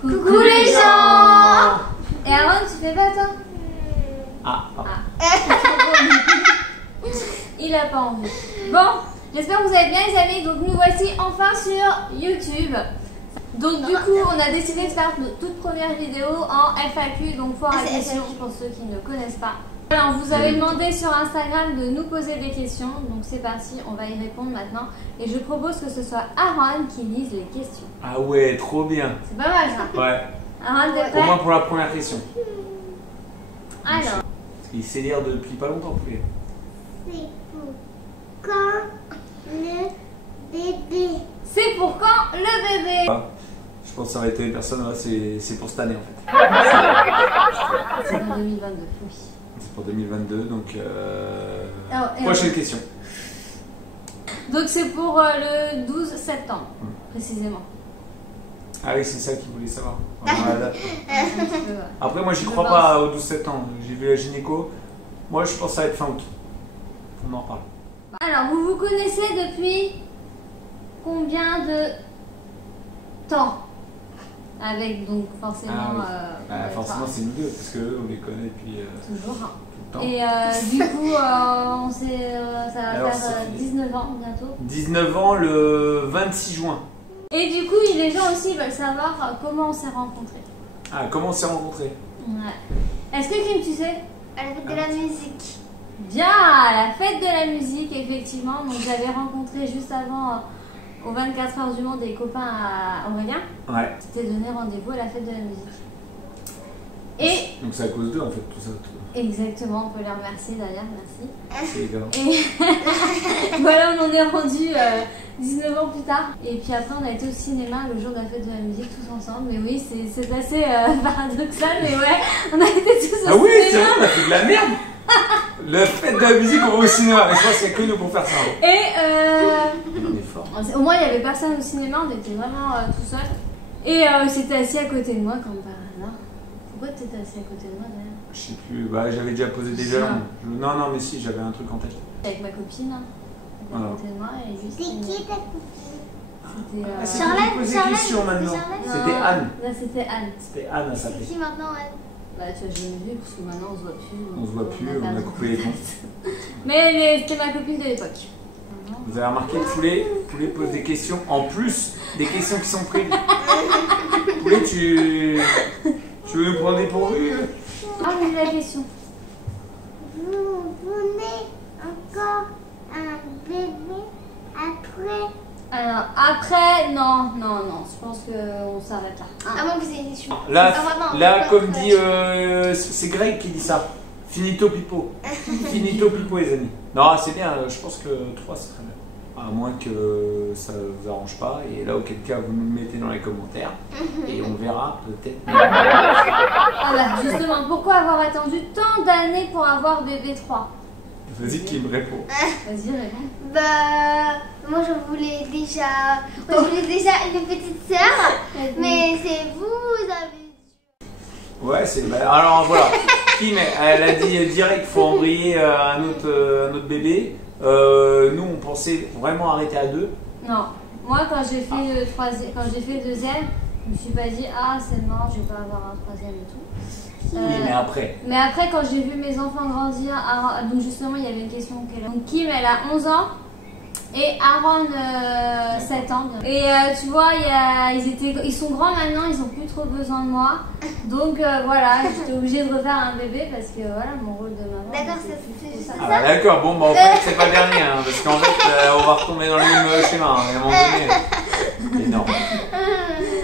Coucou les gens. Et Aaron, tu fais pas toi? Il a pas envie. Bon, j'espère que vous allez bien les amis. Donc nous voici enfin sur YouTube. Donc du coup on a décidé de faire notre toute première vidéo en FAQ, donc foire à questions pour ceux qui ne connaissent pas. Alors on vous avait demandé sur Instagram de nous poser des questions, donc c'est parti, on va y répondre maintenant. Et je propose que ce soit Aaron qui lise les questions. Ah ouais, trop bien. C'est pas mal ça. Ouais. Aaron, t'es prêt? Au moins pour la première question. Alors. Parce qu'il sait lire depuis pas longtemps, poulet. C'est pour quand le bébé? C'est pour quand le bébé? Je pense que ça va être les personnes, là, c'est pour cette année en fait. C'est pour 2022, oui. C'est pour 2022, donc Alors, prochaine question. Donc c'est pour le 12 septembre, précisément. Ah oui, c'est ça qu'il voulait savoir. Ouais. Après, moi j'y crois pas au 12 septembre. J'ai vu la gynéco. Moi je pense que ça va être fin août. On en reparle. Alors, vous vous connaissez depuis combien de temps? Avec donc forcément. Forcément, c'est nous deux, parce qu'eux on les connaît depuis toujours. tout le temps. Et du coup, on ça va faire 19 ans bientôt. 19 ans le 26 juin. Et du coup, les gens aussi veulent savoir comment on s'est rencontrés. Ah, comment on s'est rencontrés? Ouais. Est-ce que Kim, tu sais? À la fête de la musique. Bien, à la fête de la musique, effectivement. Donc j'avais rencontré juste avant, aux 24 heures du monde, des copains à Aurélien. Ouais. C'était donné rendez-vous à la fête de la musique. Et donc c'est à cause d'eux en fait tout ça. exactement, on peut les remercier d'ailleurs, merci. C'est les gars. Et voilà, on en est rendu 19 ans plus tard. Et puis après, on a été au cinéma le jour de la fête de la musique tous ensemble. Mais oui, c'est assez paradoxal, mais ouais, on a été tous au cinéma. Ah oui, c'est vrai, on a fait de la merde. La fête de la musique, on va au cinéma. Mais je pense qu'il n'y a que nous pour faire ça. Et on est fort. au moins, il n'y avait personne au cinéma, on était vraiment tout seul. Et c'était assis à côté de moi, comme par hasard. Pourquoi tu étais assis à côté de moi d'ailleurs? Je sais plus, bah j'avais déjà posé des jalons. Non, mais si, j'avais un truc en tête. Avec ma copine, hein. Elle était à côté de moi et juste. C'est qui ta copine? C'était. C'est qui qui pose des questions maintenant? C'était Anne. Là, c'était Anne. C'était Anne, ça C'est s'appelait. qui maintenant, elle? Bah, tu as jamais vu, parce que maintenant on se voit plus. On se voit plus, on a coupé les ponts. Mais c'était ma copine de l'époque. Vous avez remarqué, Poulet pose des questions, en plus des questions qui sont prévues. Poulet, tu veux nous prendre des pourvus? Ah, mais la question. Vous voulez encore un bébé après? Alors, après, non, je pense qu'on s'arrête là. À moins que vous ayez des questions. Là, comme dit, c'est Greg qui dit ça. Finito pipo. Finito pipo, les amis. Non, c'est bien, je pense que 3 c'est très bien. À moins que ça vous arrange pas. Et là, auquel cas, vous nous le mettez dans les commentaires. Et on verra peut-être. Ah bah, justement, pourquoi avoir attendu tant d'années pour avoir bébé 3? Vas-y, qui me répond. Vas-y, réponds. Bah, moi je voulais déjà une petite sœur, mais c'est vous avez dit. Ouais, c'est. Alors voilà. Kim, elle a dit direct qu'il faut embrayer un autre bébé. Nous, on pensait vraiment arrêter à 2. Non, moi quand j'ai fait le deuxième, je me suis pas dit ah c'est mort, je vais pas avoir un troisième et tout. Oui, mais après. Mais après, quand j'ai vu mes enfants grandir, donc justement, il y avait une question qu'elle a. Donc Kim, elle a 11 ans et Aaron 7 ans. Et tu vois, ils sont grands maintenant, ils ont plus trop besoin de moi. Donc voilà, j'étais obligée de refaire un bébé parce que voilà, mon rôle de maman. D'accord, c'est juste ça. Ah, d'accord, bon, bah en fait, c'est pas le dernier, hein, parce qu'en fait, on va retomber dans le même schéma, hein, à un moment donné. Mais non.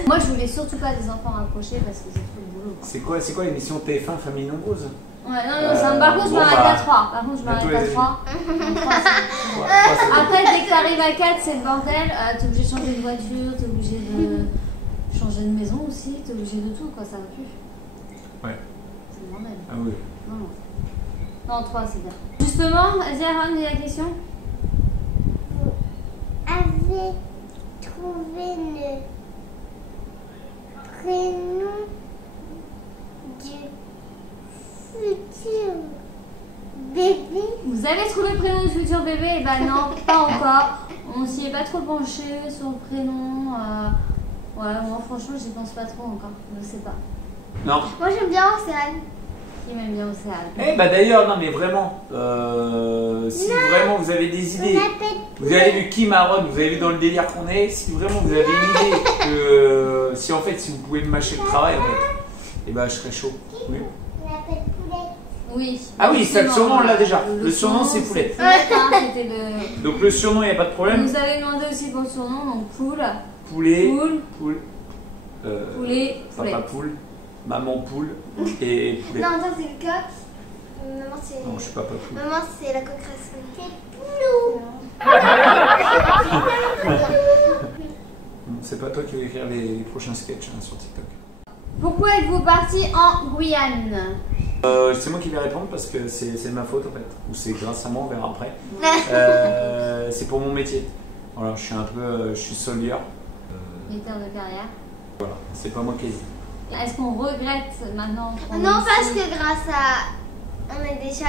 Moi, je voulais surtout pas des enfants rapprochés parce que c'est trop le boulot. C'est quoi l'émission TF1 Famille Nombreuse? Ouais, non, par contre, je m'arrête à 3. Par contre, je m'arrête à 3. Après, dès que t'arrives à 4, c'est le bordel. T'es obligé de changer de voiture, t'es obligé de changer de maison aussi, t'es obligé de tout, quoi, ça va plus. Ouais. C'est le bordel. Ah oui. Non, 3, c'est bien. Justement, vas-y, Aaron, dis la question. Vous avez trouvé le prénom du futur bébé? Vous avez trouvé le prénom du futur bébé? Eh ben non, pas encore. On s'y est pas trop penché sur le prénom. Ouais, moi franchement, j'y pense pas trop encore. Je sais pas. Non. Moi j'aime bien Océane. Qui m'aime bien Océane. Eh bah d'ailleurs, non mais vraiment, si vraiment vous avez des idées, vous avez vu Kim Aaron, vous avez vu dans le délire qu'on est, si vraiment vous avez une idée que si en fait si vous pouvez me mâcher le travail en fait, eh bah je serais chaud. Oui. Oui. Ah oui, ça, le surnom on l'a déjà. Le surnom c'est Poulette. C'était le... Donc le surnom il n'y a pas de problème. Vous nous avez demandé aussi pour le surnom, donc Poule. Poulet. Poule. Poulet. Papa Poule. Maman Poule et Poulet. Non, ça c'est le coq. Maman c'est. Non, je suis Papa Poule. Maman c'est la coqueresse. C'est C'est pas toi qui vas écrire les prochains sketchs hein, sur TikTok. Pourquoi êtes-vous parti en Guyane? C'est moi qui vais répondre parce que c'est ma faute en fait. Ou c'est grâce à moi, on verra après. C'est pour mon métier. Voilà, je suis soldier. Militaire de carrière. Voilà, c'est pas moi qui ai dit. Est-ce qu'on regrette maintenant qu'on Non, est parce ici? que grâce à. On est déjà.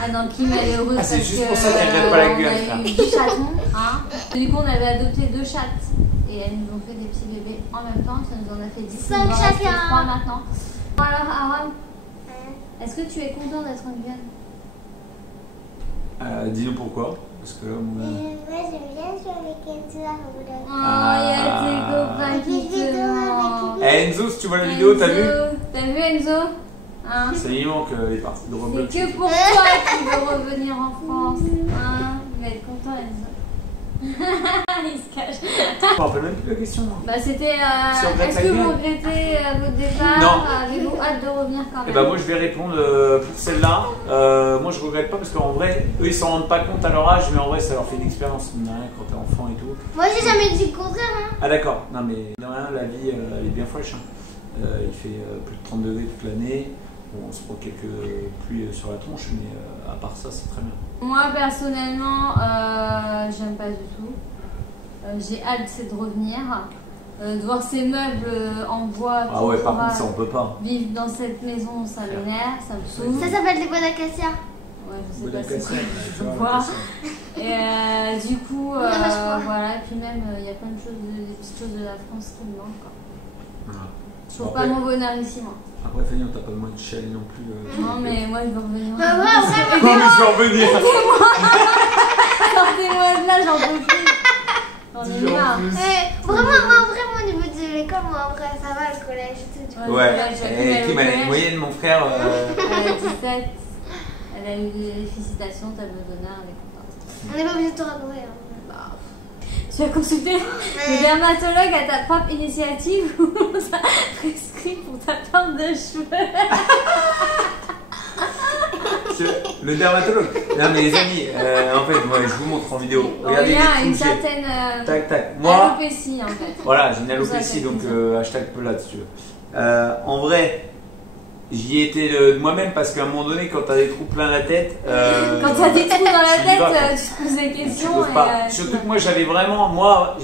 Ah non, Kim elle est heureuse Ah, c'est parce juste que pour ça qu'elle regrette pas la gueule, on a eu 10 chatons, hein. Du coup on avait adopté 2 chattes et elles nous ont fait des petits bébés en même temps, ça nous en a fait 10. 5 chacun. 3 maintenant. Alors Aaron, est-ce que tu es content d'être en Guyane? Dis-nous pourquoi. Parce que là, Moi j'aime bien jouer avec Enzo à Roulette. Oh, il y a tes copains qui te manquent. Enzo, si tu vois la vidéo, t'as vu? T'as vu Enzo? Hein? Ça y manque les parties de Roblox. C'est que pour toi qui veux revenir en France. Hein? Il va être content Enzo. Il se cache. Je me rappelle même plus la question. Moi. Bah c'était Si on regrette est-ce la que vous Guyane. regrettez votre départ? Non. Avez-vous hâte de revenir quand même? Et bah moi je vais répondre pour celle-là. Moi je regrette pas parce qu'en vrai, eux ils s'en rendent pas compte à leur âge, mais en vrai ça leur fait une expérience. Quand t'es enfant et tout. Moi j'ai jamais dit le contraire. Hein. Ah d'accord, non mais de rien, la vie elle est bien fraîche. Hein. Il fait plus de 30 degrés toute l'année. Bon, on se prend quelques pluies sur la tronche, mais à part ça c'est très bien. Moi personnellement, j'aime pas du tout. J'ai hâte c'est de revenir, de voir ces meubles en bois. Ah ouais, par contre ça on peut pas. Vivre dans cette maison, ça m'énerve, ça me saoule. Ça s'appelle des bois d'acacia. Ouais, je sais Bonne pas si occasion, tu tu vois, vois. ça. Et du coup, Ouais, je crois. voilà, et puis même il y a plein de choses, des petites choses de la France qui me manquent. Quoi. Voilà. Je trouve Bon, pas après- mon bonheur ici, moi. Après Fanny, on t'a pas demandé de chialer non plus. Non, mais moi je veux revenir. Bah, ouais, après, Non mais je vais revenir. Sortez-moi de là, j'en peux plus. J'en ai marre. Vraiment, moi, vraiment, au niveau de l'école, moi, en vrai, ça va, le collège et tout. Ouais, j'ai Kim elle a une moyenne, mon frère. Elle a 17, elle a eu des félicitations, table d'honneur, elle est contente. On n'est pas obligé de te raconter. Hein. Bah, tu as consulté le dermatologue à ta propre initiative ou on t'a prescrit pour ta perte de cheveux? Le dermatologue. Non mais les amis, en fait, moi je vous montre en vidéo. Il Regardez y a les une trous que j'ai. certaine Tac tac. Moi, alopécie en fait. voilà, j'ai une Pour ça, alopécie c'est donc bizarre. hashtag pelade si tu veux. En vrai, j'y étais de moi-même parce qu'à un moment donné, quand t'as des trous plein la tête. Quand tu as des trous dans la tu y vas, quoi. tête, tu te poses des Tu questions. n'oses pas. Surtout que moi j'avais vraiment,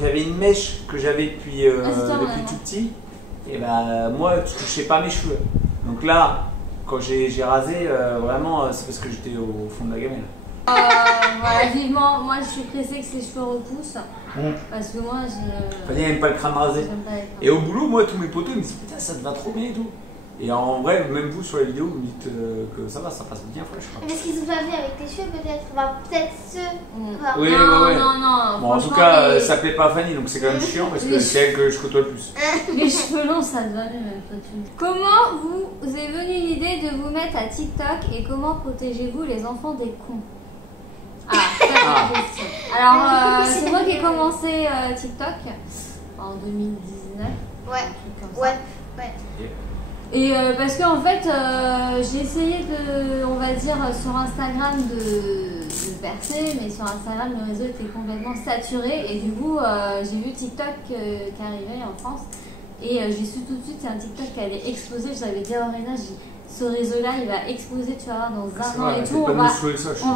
j'avais une mèche que j'avais depuis, c'est toi, depuis vraiment. tout petit. Et bah moi je touchais pas mes cheveux. Donc là, quand j'ai rasé, vraiment c'est parce que j'étais au fond de la gamelle. Voilà, vivement, moi je suis pressée que ses cheveux repoussent. Parce que moi je. Fanny elle aime pas le crâne rasé. J'aime pas les crânes. Et au boulot, moi tous mes potos ils me disent putain ça te va trop bien et tout. Et en vrai, même vous sur la vidéo, vous me dites que ça va, ça passe bien fraîche. Quoi. Parce qu'ils sont pas venus avec tes cheveux, peut-être. Enfin, peut-être ceux. Enfin, Oui, non, ouais. non. Bon, en tout franchement, cas, les- ça plaît pas à Fanny, donc c'est quand même chiant parce que les- c'est elle que je côtoie le plus. Les cheveux longs, ça te va mieux même toi, tu. Comment vous est venue l'idée de vous mettre à TikTok et comment protégez-vous les enfants des cons? Ah, ça, c'est la question. Alors, c'est moi qui ai commencé TikTok en 2019. Ouais. un truc comme ça. Ouais. Et parce qu'en fait, j'ai essayé de, on va dire, sur Instagram de percer, mais sur Instagram, le réseau était complètement saturé. Et du coup, j'ai vu TikTok qui arrivait en France. Et j'ai su tout de suite, c'est un TikTok qui allait exploser. Je l'avais dit à Aurélien, ce réseau-là, il va exploser, tu vois, dans un an et tout. On va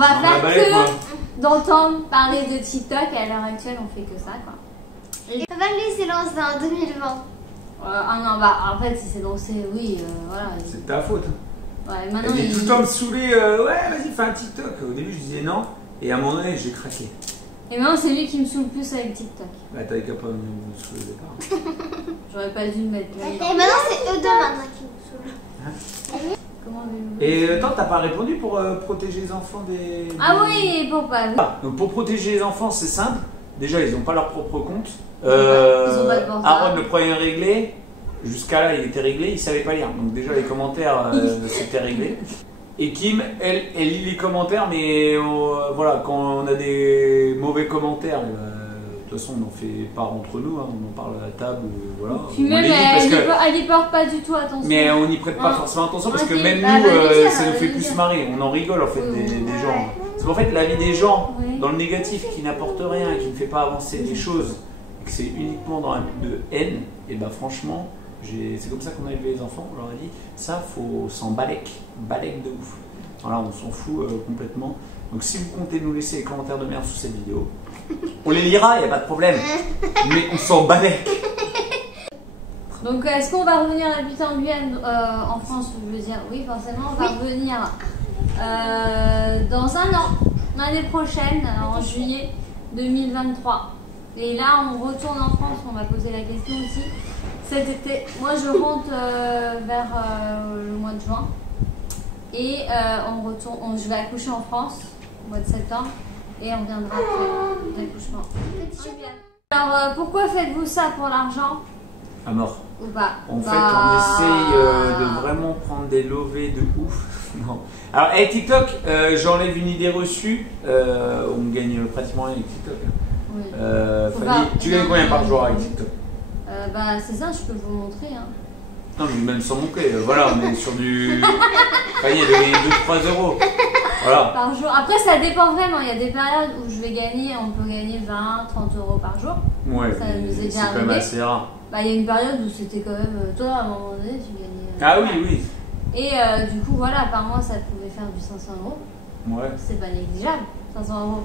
faire que d'entendre parler de TikTok. Et à l'heure actuelle, on fait que ça, quoi. Papa, lui, s'est lancé en 2020. Ah non, bah en fait, si c'est lancé, oui, voilà. C'est ta faute. Ouais, Elle maintenant, dit tout le temps me saouler, ouais, vas-y, fais un TikTok. Au début, je disais non, et à un moment donné, j'ai craqué. Et maintenant, c'est lui qui me saoule plus avec TikTok. Bah, t'avais qu'à pas me saouler au départ. J'aurais pas dû le mettre là. Et maintenant, c'est eux deux maintenant qui me saoulent. Comment avez-vous? Et attends, t'as pas répondu pour protéger les enfants des... Ah oui, pour pas. Donc pour protéger les enfants, c'est simple. Déjà, ils n'ont pas leur propre compte. Ils ont pas de portable. Aaron, le premier réglé, jusqu'à là, il était réglé, il savait pas lire. Donc déjà, les commentaires, c'était réglé. Et Kim, elle lit les commentaires, mais voilà, quand on a des mauvais commentaires, de toute façon, on en fait part entre nous, hein, on en parle à la table, voilà. Puis même, elle y porte pas du tout attention. Mais on n'y prête pas forcément attention parce que même bah, nous, ça nous fait plus marrer. On en rigole en fait des gens. C'est qu'en fait, la vie des gens, dans le négatif, qui n'apporte rien, qui ne fait pas avancer les choses, et que c'est uniquement dans un but de haine, et ben franchement, c'est comme ça qu'on a élevé les enfants. On leur a dit, ça, faut s'en balèque de ouf. Voilà, on s'en fout complètement. Donc si vous comptez nous laisser des commentaires de merde sous cette vidéo, on les lira, il n'y a pas de problème. Mais on s'en balèque. Donc est-ce qu'on va revenir habiter en Guyane, en France, je veux dire? Oui, forcément, on va revenir dans un an, l'année prochaine, en juillet 2023. Et là, on retourne en France, on m'a posé la question aussi. Cet été, moi je rentre vers le mois de juin. Et on retourne, je vais accoucher en France au mois de septembre. Et on viendra après l'accouchement. Alors pourquoi faites-vous ça pour l'argent? À mort. Ou pas? En fait, on essaye de vraiment prendre des lovés de ouf. Non. Alors, avec TikTok, j'enlève une idée reçue. On gagne pratiquement rien avec TikTok. Oui. Fanny, tu gagnes combien par jour avec TikTok? Bah, c'est ça, je peux vous montrer. Hein. Non, mais même sans montrer. Voilà, on est sur du. Fanny, elle gagne 2-3 euros. Voilà. Par jour. Après, ça dépend vraiment. Il y a des périodes où je vais gagner, on peut gagner 20-30 euros par jour. Ouais, ça nous est déjà c'est quand même assez rare. Bah, il y a une période où c'était quand même. Toi, à un moment donné, tu gagnais. Ah oui, oui. Et du coup, voilà, par mois, ça pouvait faire du 500 euros. Ouais. C'est pas négligeable, 500 euros.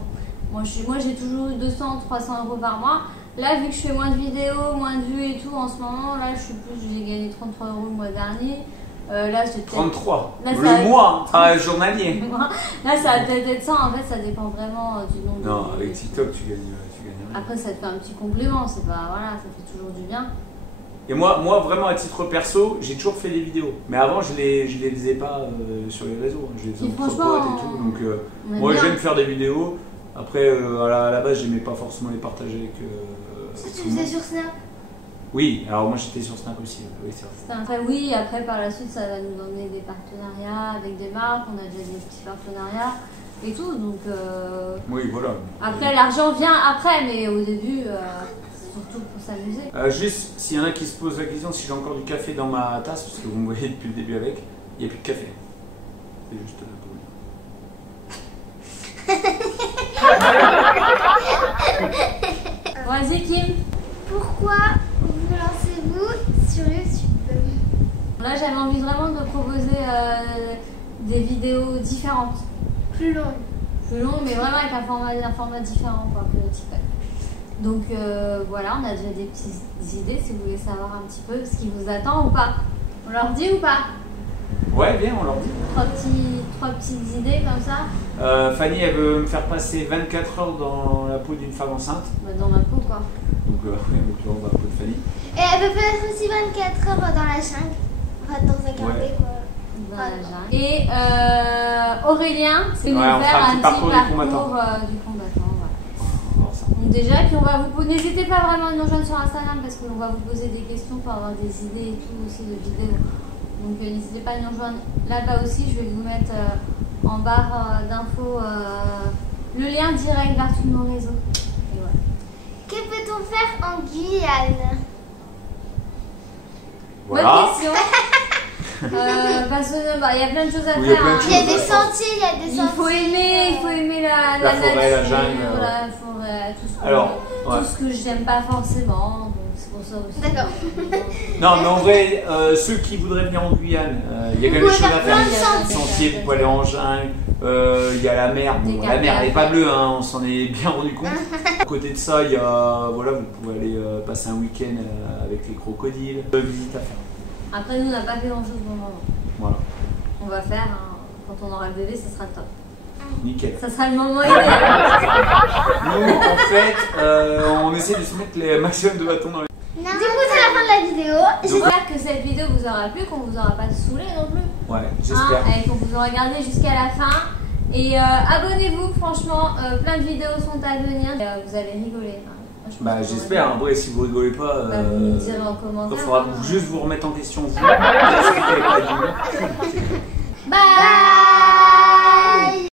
Moi, j'ai toujours eu 200-300 euros par mois. Là, vu que je fais moins de vidéos, moins de vues et tout, en ce moment, là, j'ai gagné 33 euros le mois dernier. Là, c'est 33 là, le mois, journalier. Là, ça va peut-être être ça. En fait, ça dépend vraiment du nombre de. Non, avec TikTok, tu gagnes rien. Après, ça te fait un petit complément. C'est pas. Voilà, ça fait toujours du bien. Et moi, vraiment, à titre perso, j'ai toujours fait des vidéos. Mais avant, je les faisais pas sur les réseaux. Je les faisais entre potes et tout. Donc, moi, j'aime faire des vidéos. Après, à la base, j'aimais pas forcément les partager avec. Tu faisais sur Snap? Oui, alors moi j'étais sur Snap aussi. Oui, c'est vrai. Après, oui, après par la suite, ça va nous donner des partenariats avec des marques. On a déjà des petits partenariats et tout. Donc. Oui, voilà. Après, l'argent vient après, mais au début. Surtout pour s'amuser. Juste, s'il y en a qui se posent la question si j'ai encore du café dans ma tasse, parce que vous me voyez depuis le début avec, il n'y a plus de café. C'est juste pour Vas-y Kim. Pourquoi vous lancez-vous sur YouTube? Là j'avais envie vraiment de proposer des vidéos différentes. Plus longues. Plus longues, mais vraiment avec un format différent quoi, que le TikTok. Donc voilà, on a déjà des petites idées si vous voulez savoir un petit peu ce qui vous attend ou pas. On leur dit ou pas? Ouais, bien, on leur dit. Trois petites idées comme ça. Fanny, elle veut me faire passer 24 heures dans la peau d'une femme enceinte. Bah, dans ma peau quoi. Donc, ouais, dans la peau de Fanny. Et elle peut faire aussi 24 heures dans la jungle. Enfin, dans un café quoi. Dans la jungle. Et Aurélien, c'est nous faire un petit parcours du combattant. Donc déjà, puis on va vous n'hésitez pas vraiment à nous rejoindre sur Instagram parce qu'on va vous poser des questions pour avoir des idées et tout aussi de vidéos. Donc n'hésitez pas à nous rejoindre là-bas aussi. Je vais vous mettre en barre d'infos le lien direct vers tous nos réseaux. Et voilà. Que peut-on faire en Guyane? Voilà. Bonne question. Parce que il y a plein de choses à faire. Il y a des sentiers, il y a des sentiers. Il faut aimer la forêt, nature, la jungle. la forêt, tout ce que j'aime pas forcément. Donc c'est pour ça aussi. D'accord. Non, mais en vrai, ceux qui voudraient venir en Guyane, il y a quand même des choses à faire. Il y a sentiers, vous pouvez aller en jungle. Il y a la mer. Bon, la mer, elle n'est pas bleue, hein, on s'en est bien rendu compte. À côté de ça, il y a, voilà, vous pouvez aller passer un week-end avec les crocodiles. Visite à faire. Après, nous, on n'a pas fait grand-chose pour le moment. Voilà. On va faire, hein, quand on aura le bébé, ce sera top. Nickel. Ça sera le moment idéal. Nous, en fait, on essaie de se mettre les maximum de bâtons dans les... Du coup, c'est la fin de la vidéo. J'espère que cette vidéo vous aura plu, qu'on vous aura pas saoulé non plus. Ouais, j'espère. Et qu'on vous aura regardé jusqu'à la fin. Et abonnez-vous, franchement, plein de vidéos sont à venir. Vous allez rigoler. Bah, j'espère. Après, si vous rigolez pas, vous me direz en commentaire. il faudra juste vous remettre en question. Vous, qu'est-ce que vous avez pas dit. Bye.